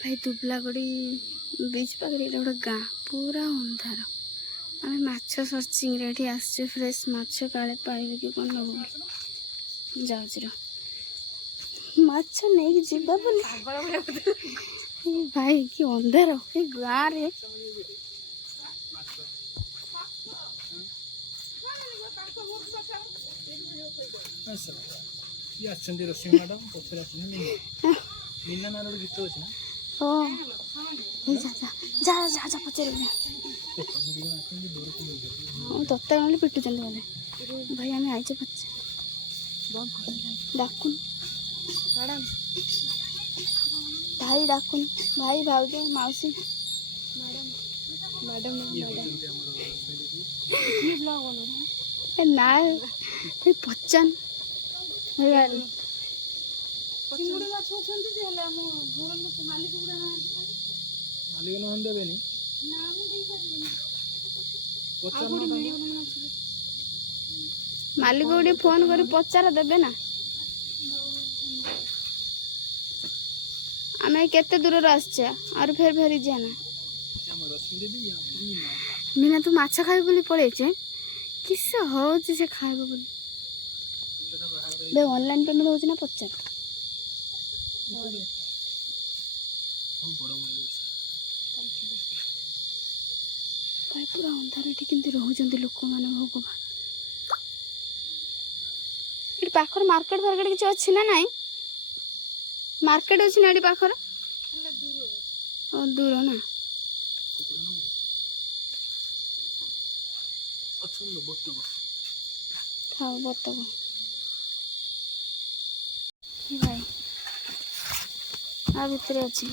भाई दुबलागड़ी बीच पाखे गोटे गाँ पूरा अंधार आम माछ सर्चिंग रे आसचे फ्रेश माछ काले पाइबे कि कौन नब जाऊँ माछ नहीं जीवा बोली भाई कि अंधार ये गाँ रे रोशनी मैडम मीना नार गीत अच्छे ना ओ जा जा जा जा जा पचार दत्ता गले पिटुंट बोले भाई आम आईचे पचा डाकुन भाई डाकुन भाई भाउज मौसी मैडम ना पचान मालिक गोटे फोन कर पचार देबे ना आम केते दूर आसचे और फेर फेरी जाना मीना तू माछ खाई बोली पड़े किस हो से खाए बोली बे ऑनलाइन पेमेंट हो ना पचार भाई पूरा अंधार ये केमती रोच लोक मैंने भगवान ये पाखर मार्केट फार्केट किसी अच्छी ना नाई मार्केट अच्छी ना ये पाखर दूर ना खाओ बतक भाई आ भितर अच्छी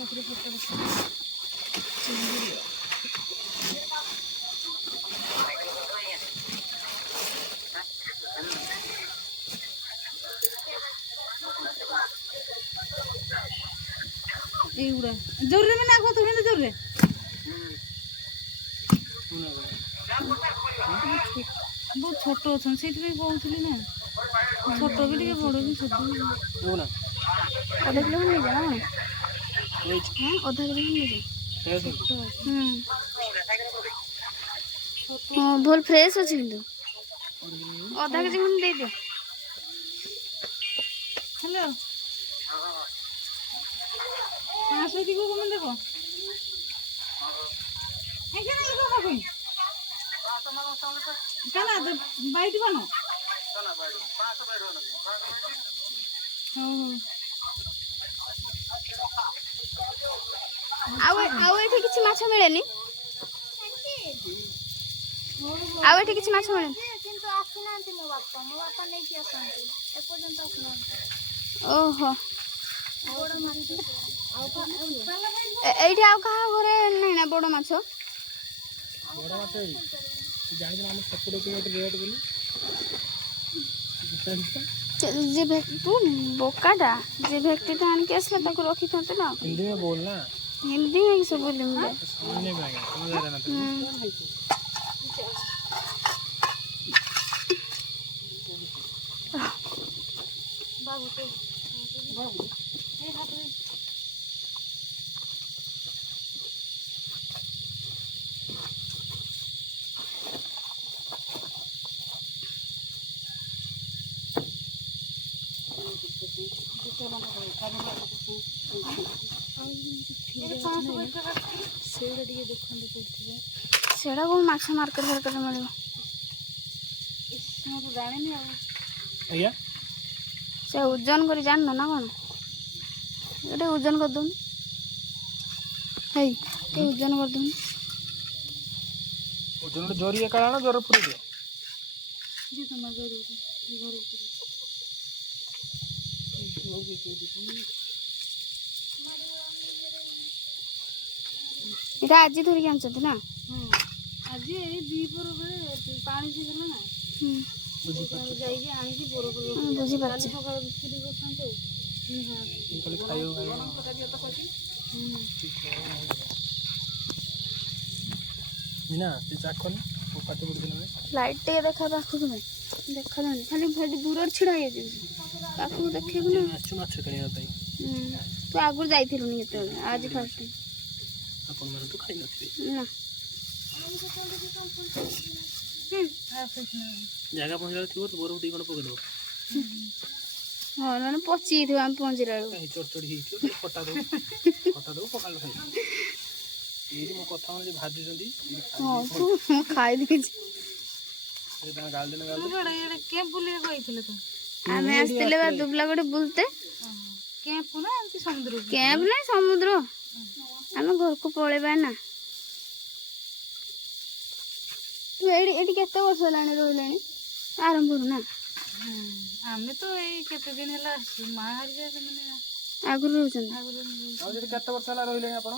जोर में ना तो जोर बहुत छोट अच्छा से कहूली ना छोट भी टे बड़ भी छोट आधा किलो नहीं जा हाँ आधा किलो नहीं हाँ भल फ्रेश अच्छे किंतु आधा के जी दे दियो हेलो हाँ सही को कमेंट देखो क्या बाइट बनो आउठी किसी माछ मिलेनी आउठी किसी माछ मिले ओहो एठी आउ कहा घरे नहीं ना बड़ माछ जे तू बोकाटा जे व्यक्ति तो आन के असले तक रखी थे ना हिंदी में बोलना हिंदी में सब बोले मुझे समझने में आएगा समझ आ रहा ना बाबू तो बाबू ये हाथ सेड़ा कौन माछ मार्केट फार्केट मिल जाने भैया से ओजन कर जान ना कौन ये ओजन कर दून है ओजन कर दून ओजन जोरी एका ना जोर पूरी दे जी तुम जरूर घर इटा आज धरिक आनछथि ना आज ए दीपर बेले पानी से गला ना जाई के आनी की बोर बोर बुझी पाछे सकाळ बिस्कुट करथांते खाली खायो मीना ते चाखनी वो पाटे पड़ देना लाइट टे देखा पाखु में देखा ना खाली भाई दूर छिड़ा है पाखु देखे ना माछ माछ करिया भाई ତୁ ଆଗରୁ ଯାଇଥିଲୁନି କେତେବେଳେ ଆଜି ଫାଷ୍ଟ ଟାଇମ୍ ଆପଣମାନେ ତ ଖାଇନଥିବେ। ନା ଜାଗା ପହଞ୍ଚିଲା ଥିବ ତ ବରଫ ଟିକେ ଖଣ୍ଡେ ପକେଇଦେବ। ହଁ ନହେଲେ ପଚିଯାଇଥିବ ଆମେ ପହଞ୍ଚିଲା ବେଳକୁ। କାହିଁ ଚଡ଼ଚଡ଼ି ହେଇଥିବ ଖଟା ଦେବୁ ପକାଳ ଖାଇବ। ଏଇଠି ମୋ କଥା ମାନେ ଭାଜୁଛନ୍ତି ହଁ ତୁ ମୁଁ ଖାଇଦେଇଛି। ଆମେ ଆସିଥିଲେ ବା ଦୁବଲାଗଡ଼ ବୁଲତେ। କ୍ୟାମ୍ପ ନାଇଁ ସମୁଦ୍ର। ଆମେ ଘରକୁ ପଳେଇବା ନା। ତୁ ଏଠି କେତେ ବର୍ଷ ହେଲାଣି ରହିଲାଣି ଆରମ୍ଭରୁ ନା? ଆମେ ତ ଏଇ କେତେ ଦିନ ହେଲା ଆସିଛୁ। ମା ହାରିକା ସେମାନେ ଆଗରୁ ରହୁଛନ୍ତି। ଆଉ ସେଠି କେତେ ବର୍ଷ ହେଲା ରହିଲେଣି ଆପଣ?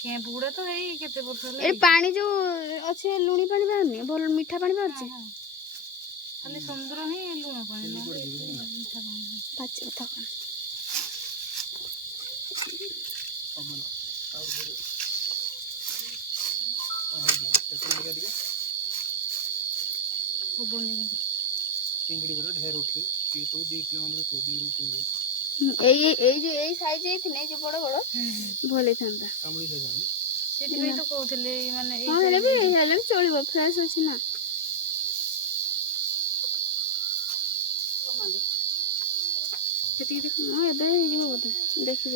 କ୍ୟାମ୍ପ ଗୁଡା ତ ହେଇ କେତେ ବର୍ଷ ହେଲା। ଏଇ ପାଣି ଯୋଉ ଅଛି ଲୁଣି ପାଣି ବାହାରୁନି, ଭଲ ମିଠା ପାଣି ବାହାରୁଛି। ଖାଲି ସମୁଦ୍ର ହିଁ ଲୁଣ ପାଣି, ନହେଲେ ମିଠା ପାଣି। ପାଚ କଥା କଣ? ଚିଙ୍ଗୁଡ଼ି ବୋଲେ ଢେର ଉଠିବ। ସିଏ ସବୁ 2 କିଲୋମିଟର 2 ରୁ 3 ଏଇ ସାଇଜ ହେଇଥିଲେ ଏଇ ଯୋଉ ବଡ ବଡ ଭଲ ହେଇଥାନ୍ତା। କାମୁଡ଼ି ଖାଇଥାନ୍ତି। ସେଥିପାଇଁ ତ କହୁଥିଲି ମାନେ ହଁ ହେଲେ ବି ଚଳିବ, ଫ୍ରେଶ ଅଛି ନା। ସେତିକି ହଁ ଏବେ ହେଇଯିବ ବୋଧେ, ଦେଖିବ।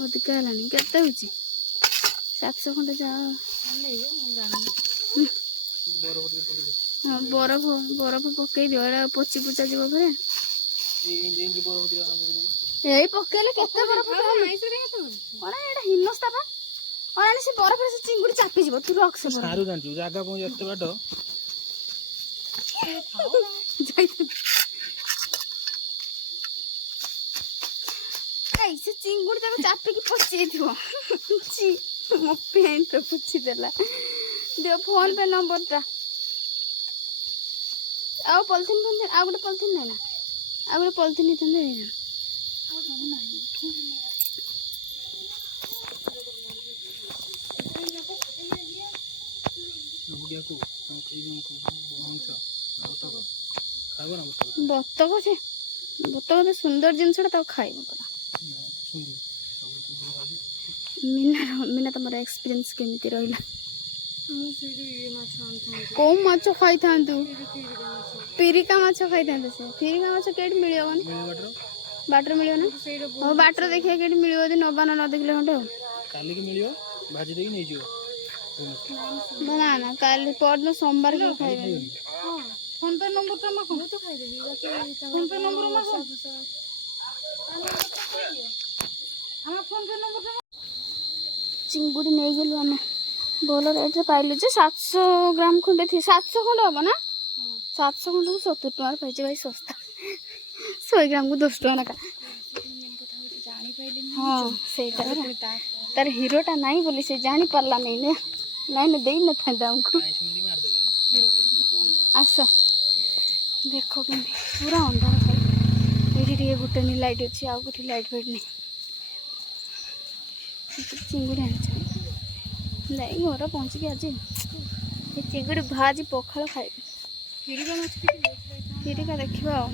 ଅଧିକା ହେଲାଣି। କେତେ ହଉଛି? 700 ଖଣ୍ଡେ ଯା। ହଁ ବରଫ ପକେଇ ଦିଅ, ଏଇଟା ପଚି ପୁଚା ଯିବ ଫେରେ। ଏଇ ପକେଇଲେ କେତେ ବରଫ କଣ ଏଇଟା ହିନସ୍ତା ପା ଅନାନି। ସେ ବରଫରେ ସେ ଚିଙ୍ଗୁଡ଼ି ଚାପିଯିବ। ତୁ ରଖ ସେ ସାରୁ ଜାଣିଛୁ ଜାଗା ପହଞ୍ଚି ଏତେ ବାଟ। ସେ ଚିଙ୍ଗୁଡ଼ି ତାକୁ ଚାପିକି ପଚିଯାଇଥିବ। ମୋ ପେଣ୍ଟ ପୁଛିଦେଲା। ଦିଅ ଫୋନ ପେ ନମ୍ବରଟା। ଆଉ ପଲିଥିନ୍ ଆଉ ଗୋଟେ ପଲିଥିନ୍ ନାହିଁ ନା? ଆଉ ଗୋଟେ ପଲିଥିନ୍ ହେଇଥାନ୍ତେ ହେଇନା। ବତକ ତ ସୁନ୍ଦର ଜିନିଷଟା, ତାକୁ ଖାଇବ ପରା। ମିନା ତମର ଏକ୍ସପିରିଏନ୍ସ କେମିତି ରହିଲା? କୋଉ ମାଛ ଖାଇଥାନ୍ତୁ? ପିରିକା ମାଛ ଖାଇଥାନ୍ତୁ। ସେ ପିରିକା ମାଛ କେଠି ମିଳିବନି, ବାଟରେ ମିଳିବ ନା? ହଉ ବାଟରେ ଦେଖିବା କେଠି ମିଳିବ, ଯଦି ନବା ନ ଦେଖିଲେ ଖଣ୍ଡେ ଆଉ। କାଲିକି ମିଳିବ, ଭାଜି ଦେଇକି ନେଇଯିବ। ନା କାଲି ପରଦିନ ସୋମବାର କି ଖାଇବେନି। ଫୋନ ପେ ନମ୍ବରଟା ମାଗ। ମୁଁ ତ ଖାଇଦେବି। ଫୋନ ପେ ନମ୍ବର ମାଗ। ଚିଙ୍ଗୁଡ଼ି ନେଇଗଲୁ ଆମେ, ଭଲ ରେଟ୍ରେ ପାଇଲୁ ଯେ 700 ଗ୍ରାମ ଖଣ୍ଡେ 700 ଖଣ୍ଡେ ହବ ନା? 700 ଖଣ୍ଡକୁ 70 ଟଙ୍କାରେ ପାଇছে ଭାଇ, ଶସ୍ତା। 100 ଗ୍ରାମକୁ 10 ଟଙ୍କା ଲେଖା। ହଁ ସେଇଟା ତାର ହିରୋଟା ନାହିଁ ବୋଲି ସେ ଜାଣିପାରିଲା ନାଇଁ ନା, ନାଇଁ ଦେଇନଥାନ୍ତା ଆମକୁ। ଆସ ଦେଖ କେମିତି ପୁରା ଅନ୍ଧାର ଖାଲି। ଏଇଠି ଟିକେ ଗୋଟେ ଲାଇଟ୍ ଅଛି, ଆଉ କୋଉଠି ଲାଇଟ୍ ଫାଇଟ୍ ନାହିଁ। ଚିଙ୍ଗୁଡ଼ି ଆଣିଛ ଯାଇ ଘର ପହଞ୍ଚିକି ଆଜି ଏ ଚିଙ୍ଗୁଡ଼ି ଭାଜି ପଖାଳ ଖାଇବି। ଫିରିକା ଦେଖିବା ଆଉ।